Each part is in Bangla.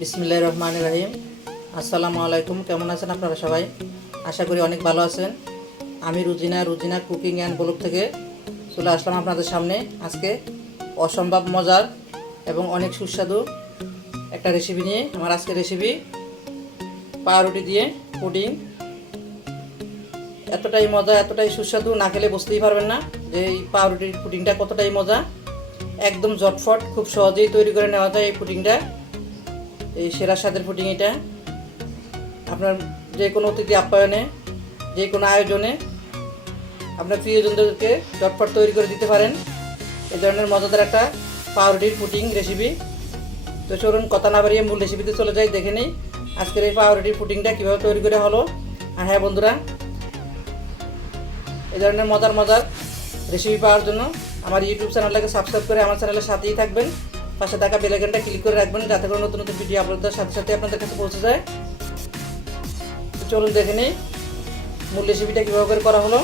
বিসমিল্লাহ রহমান রাহিম। আসসালামু আলাইকুম, কেমন আছেন আপনারা সবাই? আশা করি অনেক ভালো আছেন। আমি Rujina Rujina cooking and blog থেকে চলে আসলাম আপনাদের সামনে। আজকে অসম্ভব মজার এবং অনেক সুস্বাদু একটা রেসিপি নিয়ে আমার আজকের রেসিপি পাউরুটি দিয়ে পুডিং। এতটাই মজা, এতটাই সুস্বাদু, না খেলে বুঝতেই পারবেন না যে এই পাউরুটির পুডিংটা কতটাই মজা। একদম জটফট খুব সহজেই তৈরি করে নেওয়া যায় এই পুডিংটা। এই সেরা স্বাদের পুডিং এটা। আপনার যে কোনো অতিথি আপ্যায়নে, যে কোনো আয়োজনে আপনার প্রিয়জনদেরকে জটফট তৈরি করে দিতে পারেন। এই ধরনের মজাদার একটা পাউরুটির পুডিং রেসিপি তো চলুন, কথা না বাড়িয়ে মূল রেসিপিতে চলে যাই, দেখে নিই আজকের এই পাউরুটির পুডিংটা কীভাবে তৈরি করে হলো। আর হ্যাঁ বন্ধুরা, এই ধরনের মজার মজার রেসিপি পাওয়ার জন্য আমার ইউটিউব চ্যানেলটাকে সাবস্ক্রাইব করে আমার চ্যানেলের সাথেই থাকবেন। পাশে থাকা বেলাইকনটা ক্লিক করে রাখবেন, যাতে করে নতুন নতুন ভিডিও আপলোড সাথে সাথে আপনাদের কাছে পৌঁছে যায়। চলুন দেখে নিই, মূল রেসিপিটা কীভাবে করে করা হলো।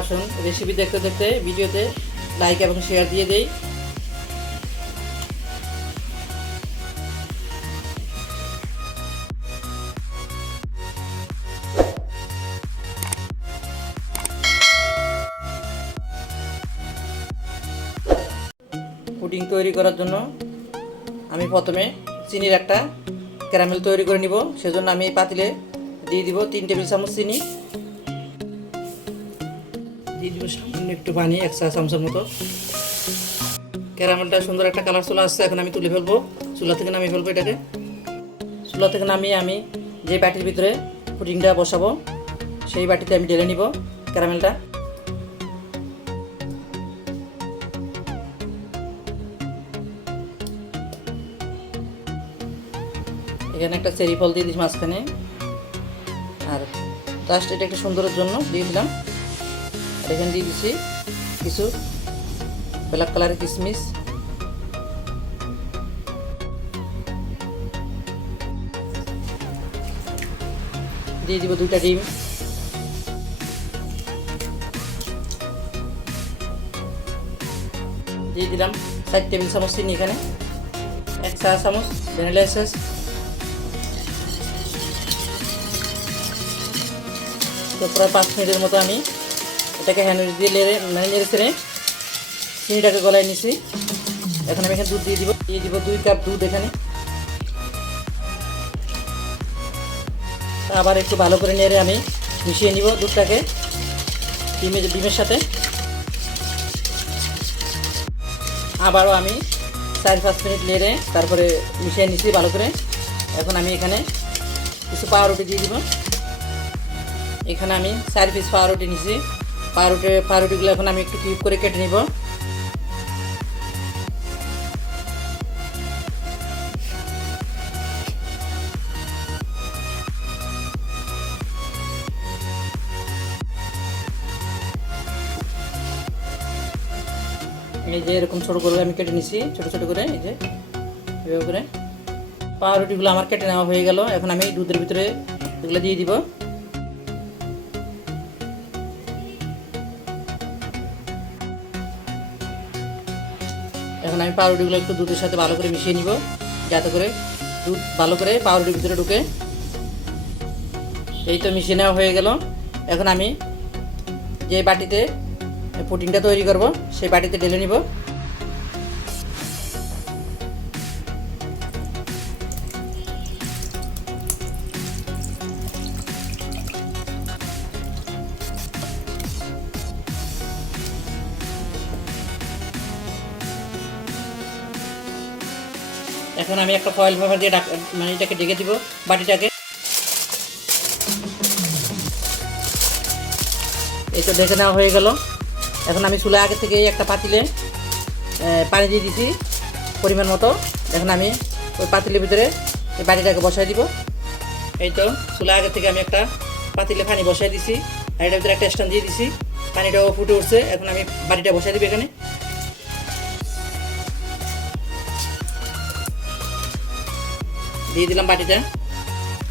আসুন রেসিপি দেখতে দেখতে ভিডিওতে লাইক এবং শেয়ার দিয়ে দেই। পুডিং তৈরি করার জন্য আমি প্রথমে চিনির একটা ক্যারামেল তৈরি করে নিব। সেজন্য আমি পাতিলে দিয়ে দিব তিন টেবিল চামচ চিনি। দিয়ে দিব সামান্য একটু পানি, এক চা চামচের মতো। ক্যারামেলটা সুন্দর একটা কালার চলে আসছে, এখন আমি তুলে ফেলব। চুলা থেকে নামিয়ে ফেলব এটাকে। চুলা থেকে নামিয়ে আমি যে বাটির ভিতরে পুডিংটা বসাবো, সেই বাটিতে আমি ঢেলে নিব ক্যারামেলটা। এখানে একটা চেরি ফল দিয়ে দিচ্ছি মাঝখানে। আর জাস্ট এটা একটা সুন্দরের জন্য দিয়ে দিলাম। আর এখানে দিয়ে দিচ্ছি কিছু ব্ল্যাক কালারের কিশমিশ দিয়ে দিব দুইটা ডিম। দিয়ে দিলাম চার টেবিল চামচ চিনি এখানে। এক চা চামচ ভ্যানিলা এসেন্স। তো প্রায় পাঁচ মিনিটের মতো আমি এটাকে হ্যান্ড দিয়ে লেড়ে মানে নেড়ে ছেড়ে চিনিটাকে গলায় নিছি। এখন আমি এখানে দুধ দিয়ে দিব দিয়ে দিব দুই কাপ দুধ এখানে। আবার একটু ভালো করে নেড়ে আমি মিশিয়ে নিব দুধটাকে ডিমের ডিমের সাথে। আবারও আমি চার পাঁচ মিনিট নেড়ে তারপরে মিশিয়ে নিছি ভালো করে। এখন আমি এখানে কিছু পাউরুটি দিয়ে দিব। এখানে আমি চার পিস পাউরুটি নিছি। পাউরুটি পাউরুটিগুলো এখন আমি একটু কিউব করে কেটে নিব। এই যে এরকম ছোটো করে আমি কেটে নিছি, ছোটো ছোটো করে, এই যে, এভাবে করে। পাউরুটিগুলো আমার কেটে নেওয়া হয়ে গেল। এখন আমি দুধের ভিতরে এগুলো দিয়ে দিব। এখন আমি পাউরুটিগুলো একটু দুধের সাথে ভালো করে মিশিয়ে নিব। যাতে করে দুধ ভালো করে পাউরুটির ভিতরে ঢুকে। এই তো মিশিয়ে নেওয়া হয়ে গেল। এখন আমি যে বাটিতে প্রোটিনটা তৈরি করব, সেই বাটিতে ঢেলে নিব। এখন আমি একটা ফয়েল পেপার দিয়ে ডাক মানে এটাকে ঢেকে দিব বাটিটাকে। এই তো ডেকে নেওয়া হয়ে গেল। এখন আমি চুলা আগে থেকে একটা পাতিলে পানি দিয়ে দিছি পরিমাণ মতো। এখন আমি ওই পাতিলের ভিতরে এই বাটিটাকে বসাই দিব। এই তো চুলা আগে থেকে আমি একটা পাতিলে পানি বসাই দিছি। আর ভিতরে একটা স্ট্যান্ড দিয়ে দিছি। পানিটাও ফুটে উঠছে। এখন আমি বাটিটা বসাই দিব এখানে। দিয়ে দিলাম বাটিটা।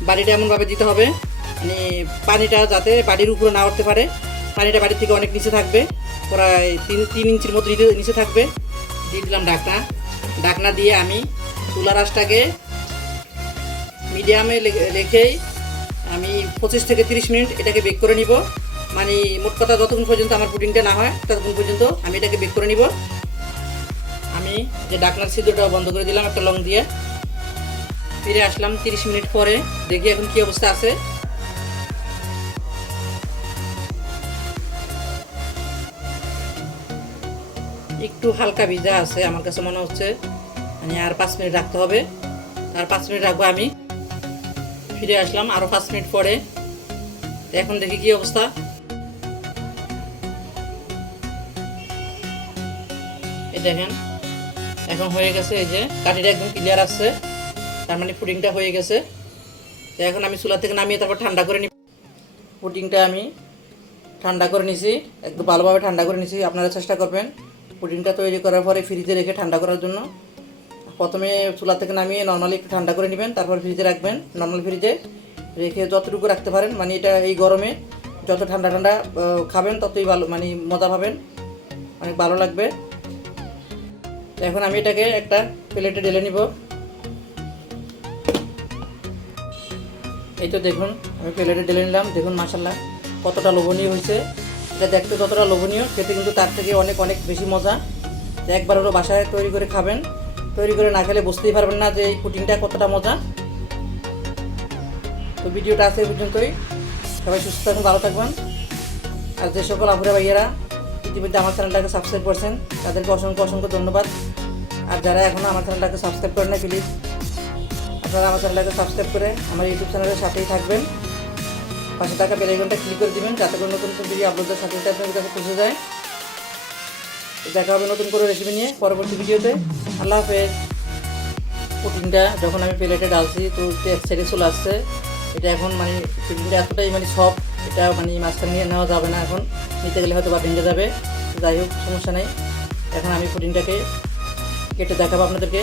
বাড়িটা এমনভাবে দিতে হবে মানে পানিটা যাতে বাড়ির উপরে না উঠতে পারে। পানিটা বাড়ির থেকে অনেক নিচে থাকবে, প্রায় তিন তিন ইঞ্চির মতো নিচে থাকবে। দিয়ে দিলাম ডাকনা ডাকনা দিয়ে আমি চুলা রাসটাকে মিডিয়ামে রেখেই আমি পঁচিশ থেকে তিরিশ মিনিট এটাকে বেক করে নিব। মানে মোট কথা যতক্ষণ পর্যন্ত আমার পুডিংটা না হয়, ততক্ষণ পর্যন্ত আমি এটাকে বেক করে নিব। আমি যে ডাকনার ছিদ্রটা বন্ধ করে দিলাম একটা লং দিয়ে। ফিরে আসলাম তিরিশ মিনিট পরে। দেখি এখন কি অবস্থা আছে। একটু হালকা ভিজা আছে আমার কাছে মনে হচ্ছে। মানে আর পাঁচ মিনিট রাখতে হবে। আর পাঁচ মিনিট রাখব আমি। ফিরে আসলাম আরও পাঁচ মিনিট পরে। এখন দেখি কি অবস্থা। এই দেখেন, এখন হয়ে গেছে এই যে, কাঠিটা একদম ক্লিয়ার আসছে। তার মানে পুডিংটা হয়ে গেছে। তো এখন আমি চুলা থেকে নামিয়ে তারপর ঠান্ডা করে নিই পুডিংটা আমি ঠান্ডা করে নিছি, একদম ভালোভাবে ঠান্ডা করে নিছি। আপনারা চেষ্টা করবেন পুডিংটা তৈরি করার পরে ফ্রিজে রেখে ঠান্ডা করার জন্য। প্রথমে চুলা থেকে নামিয়ে নর্মালি একটু ঠান্ডা করে নেবেন, তারপর ফ্রিজে রাখবেন। নর্মাল ফ্রিজে রেখে যতটুকু রাখতে পারেন মানে এটা এই গরমে যত ঠান্ডা ঠান্ডা খাবেন, ততই ভালো মানে মজা পাবেন। অনেক ভালো লাগবে। এখন আমি এটাকে একটা প্লেটে ঢেলে নিব। এই তো দেখুন, আমি প্লেটে ঢেলে নিলাম, দেখুন মাসাল্লাহ কতটা লোভনীয় হয়েছে। এটা দেখতে যতটা লোভনীয়, খেতে কিন্তু তার থেকে অনেক অনেক বেশি মজা। একবার হলো বাসায় তৈরি করে খাবেন। তৈরি করে না খেলে বুঝতেই পারবেন না যে এই পুটিংটা কতটা মজা। তো ভিডিওটা আছে পর্যন্তই। সবাই সুস্থ থাকুন, ভালো থাকবেন। আর যে সকল আপুরা, ভাইয়েরা ইতিমধ্যে আমার চ্যানেলটাকে সাবস্ক্রাইব করছেন, তাদেরকে অসংখ্য অসংখ্য ধন্যবাদ। আর যারা এখনও আমার চ্যানেলটাকে সাবস্ক্রাইব করেন না প্লিজ আপনারা আমার চ্যানেলটাকে সাবস্ক্রাইব করে আমার ইউটিউব চ্যানেলের সাথেই থাকবেন। পাশে থাকা বেলাইকনটা ক্লিক করে দিবেন, যাতে করে নতুন নতুন ভিডিও আপলোডের সাথে সাথে আপনাদের কাছে পৌঁছে যায়। দেখা হবে নতুন করে রেসিপি নিয়ে পরবর্তী ভিডিওতে আল্লাহ হাফেজ। পুটিংটা যখন আমি প্লেটে ডালছি, তো এক সাইডে চলে আসছে। এটা এখন মানে পুটিংটা এতটাই মানে সফট এটা মানে মাঝখানে নিয়ে নেওয়া যাবে না এখন। নিতে গেলে হয়তো বা ভেঙে যাবে। যাই হোক, সমস্যা নেই। এখন আমি পুটিংটাকে কেটে দেখাবো আপনাদেরকে।